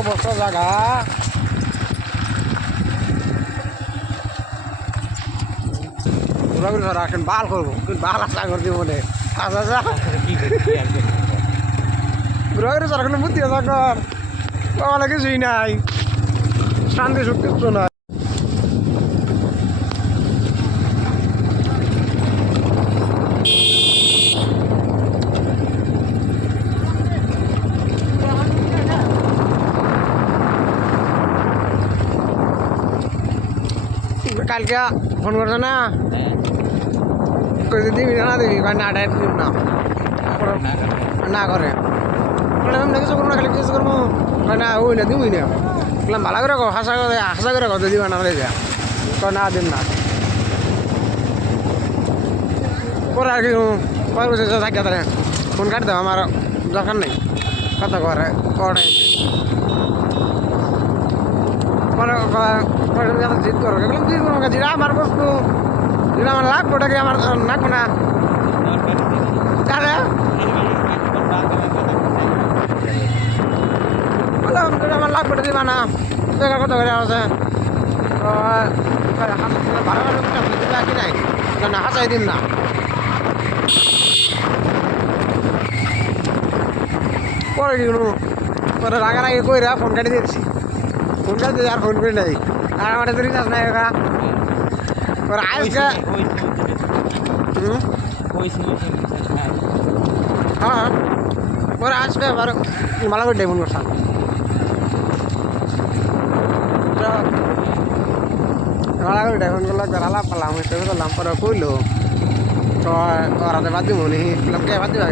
অবস্থা জায়গা ঘোরাঘুরি ধরা এখন বাল করবো বাল আশা করে দিব মনে আচ্ছা আচ্ছা ঘোরাঘুরি ধরা এখন বুদ্ধি আছে কর বাবা কিছুই নাই শান্তি সুখ কিচ্ছু নাই কালকে ফোন করছো না দিবি না দিবি না ডাইরেক্ট দিব না না করে কিছু করবো না খালি কিছু করবো না ওই না দিবই না বললাম ভালো করে হাসা করে কথা দিবা না যা না দিন না পরে আর কি পরে বসে থাকে তাহলে ফোন কাটি দাও আমার দরকার নেই কথা করে ওটাই পরে জিদ করো জিদ করবো জিরা আমার বস্তু যেটা আমার লাগবো ওটাকে আমার লাগবো না তাহলে বললাম আমার লাগবো ওটা দিবা না বেকার কথা করে আছে ভালো ভালো কি নাই না হাসাই দিন না পরে কি পরে রাগারাগি কইরা ফোন কাটি দিয়েছি ফোন কাটি আর ফোন করে নাই আর আমার তো রিচার্জ নাই ওরা ওরা আজকে হ্যাঁ ওরা আসবে আবার মালা করে ফোন করতাম মালা করে ফোন করলো আলাপ পালাম করলাম পরে কইলো তো ওরাতে বাদ দিব নি বললাম কে বাদ দিবা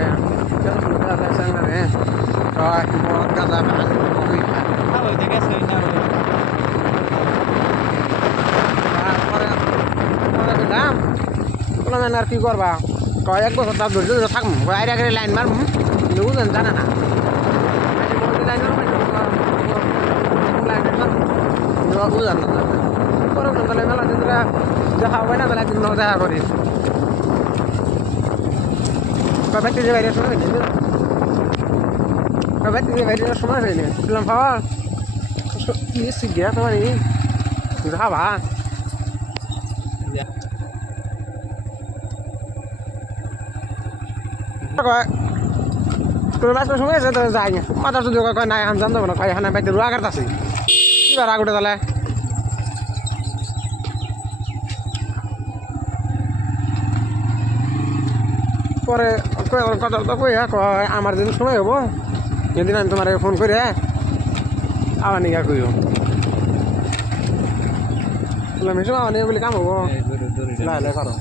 গাঁদা বললাম আর কি করবা এক বছর তার ধৈর্য থাকবো আইরা করে লাইন মারবো বুঝলেন জানে না বুঝান না পরে তাহলে মেলা দিন দেখা হবে না তাহলে একদিন দেখা করি কবে যে বাইরে সময় হয়নি কবে যে বাইরে সময় হয়নি বললাম বাবা কি শিখিয়া তোমার যাবা তোর বাঁচবার সময় আছে তো যাই মাথার যদি কয় নাই এখন যাম যাবো না কয় এখানে বাইতে রুয়া কাটতেছি এবার আগুটে তাহলে পরে কথা তো কই কয় আমার দিন সময় হবো যেদিন আমি তোমার ফোন করে আবার নিকা কইও বললাম এসব আমার নিয়ে বলে কাম হবো লাইলে করো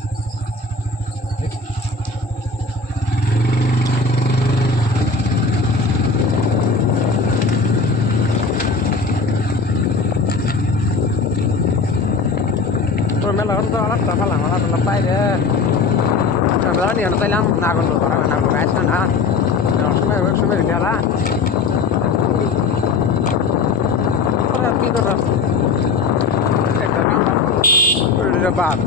মেলা তো রাস্তা ফালাম আলাদা বাইরে নিয়ে চাইলাম না করলো না করবো আসবে না সময় সময় গেলা কি করো বাদ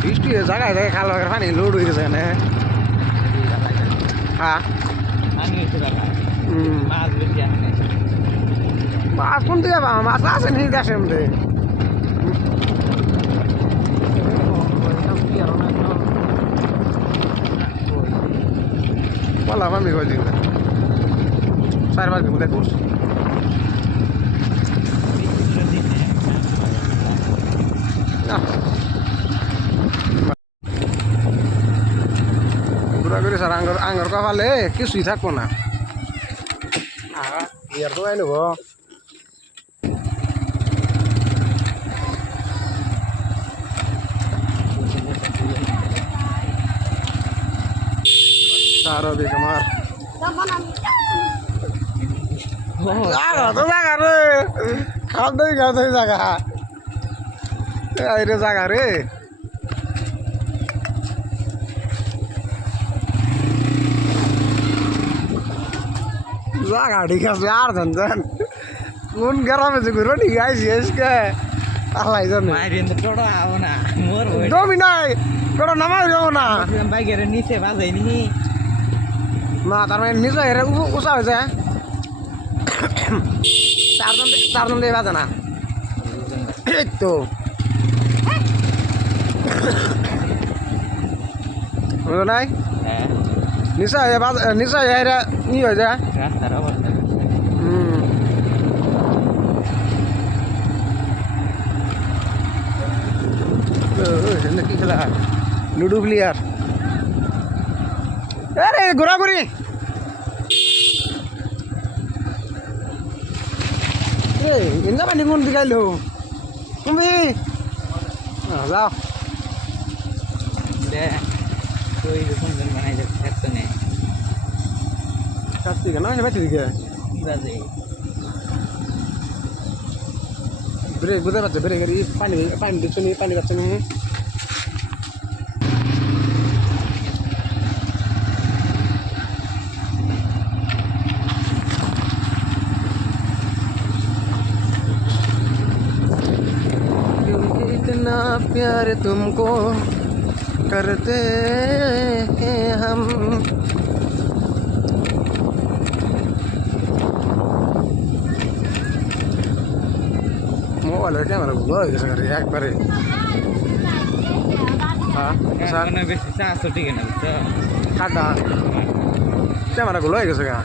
বৃষ্টি জায়গায় জায়গায় খাল বাগের পানি লোড হয়ে গেছে এখানে হ্যাঁ মাছ কোন থেকে পাবো মাছ আছে নি দেশের মধ্যে বললাম আমি কদিন 4-5 দিন মধ্যে করছি ঘোরাঘুরি স্যার আঙ্গর কপালে কিছুই থাকবো না ইয়ার তো আই নেব তারও দিক আমার জাগা রে খাওয়াই জায়গা রে জায়গা রে জায়গা ঠিক আছে আর জান কোন গ্রামে যে ঘুরো ঠিক আইসি আজকে আল্লাহ জানে দমি নাই টোটো নামাই যাবো না বাইকের নিচে বাজাইনি না তার মানে নিচে হেরে উঁচা হয়েছে চারজন দিয়ে বাজে না এই তো নাই নিশ্চয় নিশ্চয় ই হয়ে যায় রাস্তার অবস্থা কি খেলা লুডো প্লেয়ার আরে ঘোরাঘুরি এনে পানি কোন দিকাইলো তুমি যাও দে তুই যখন বানাই যাচ্ছে না কাটতি কেন হেবাতি দিকে কি বাজে ব্রেক বুঝতে পারছো ব্রেক পানি পানি দিচ্ছ নি পানি পাচ্ছ নি इतना प्यार तुमको करते हैं हम मोबाइल कैमरा भूल गए एक बारे हाँ सर বেশি চারশো টিকে না বুঝছো কাটা ক্যামেরা গুলো হয়ে গেছে গা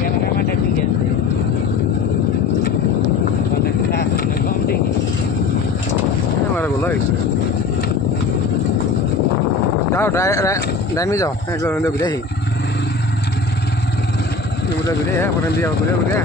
ক্যামেরাটা ঠিক আছে কম টিকে ক্যামেরা গুলো হয়ে গেছে যাও ডাইমি যাও একজন ঘুরে আসি ঘুরে ঘুরে পরে বিয়া ঘুরে ঘুরে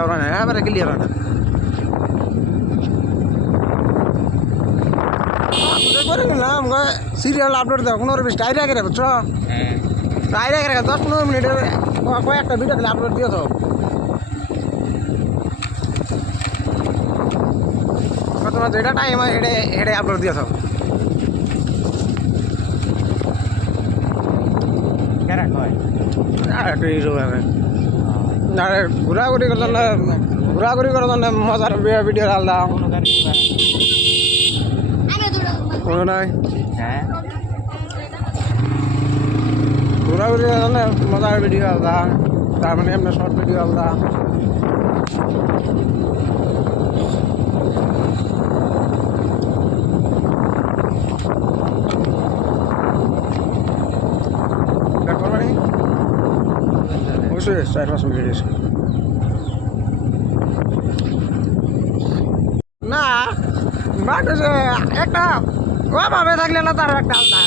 Orang ya, apa lagi lihat orang? Aku baru ngelam, gua serial upload dah. Kono orang style aja betul. Style aja 10-15 menit. Gua একটা video upload dia tuh. Kau tuh ada time ada upload dia tuh. Kira kau? Ada itu kan. না ঘোরাঘুরি করতাম না ঘোরাঘুরি করতাম না মজার video ডালতাম কোনো নাই ঘোরাঘুরি করতাম না মজার ভিডিও ডালতাম তার মানে এমনি শর্ট ভিডিও ডালতাম অবশ্যই 4-5 মিনিট না বাট একটা ওভাবে থাকলে না তার একটা আলাদা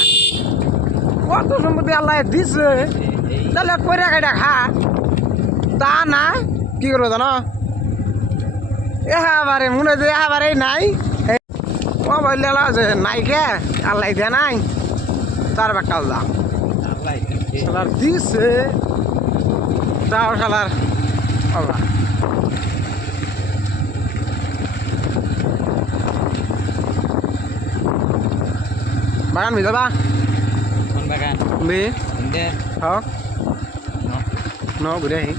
কত সম্পত্তি আল্লাহ দিচ্ছে তাহলে কইরা খাইটা খা তা না কি করবো জানো এবারে মনে যে এবারে নাই ও বললে যে নাই কে আল্লাহ দিয়ে নাই তার একটা আলাদা আল্লাহ দিচ্ছে যাও শালার আল্লাহ বাগান বি যাবা কোন বাগান বি দে হ্যাঁ ন ঘুরে আহি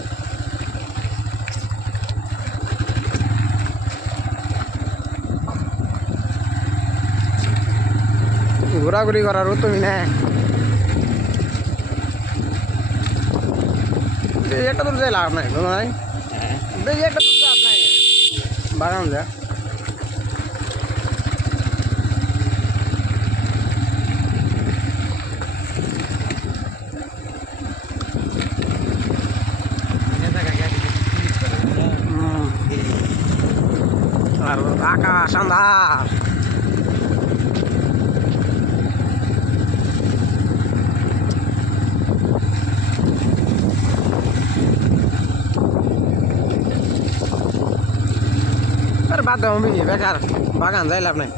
ঘোরাঘুরি করার তুমি না একটা তোর যাই লাভ নাই কোনো নাই একটা তোর লাভ নাই বাগান যা লাশ আরে বাদ দাও আমি বেকার বাগান যাই লাভ নাই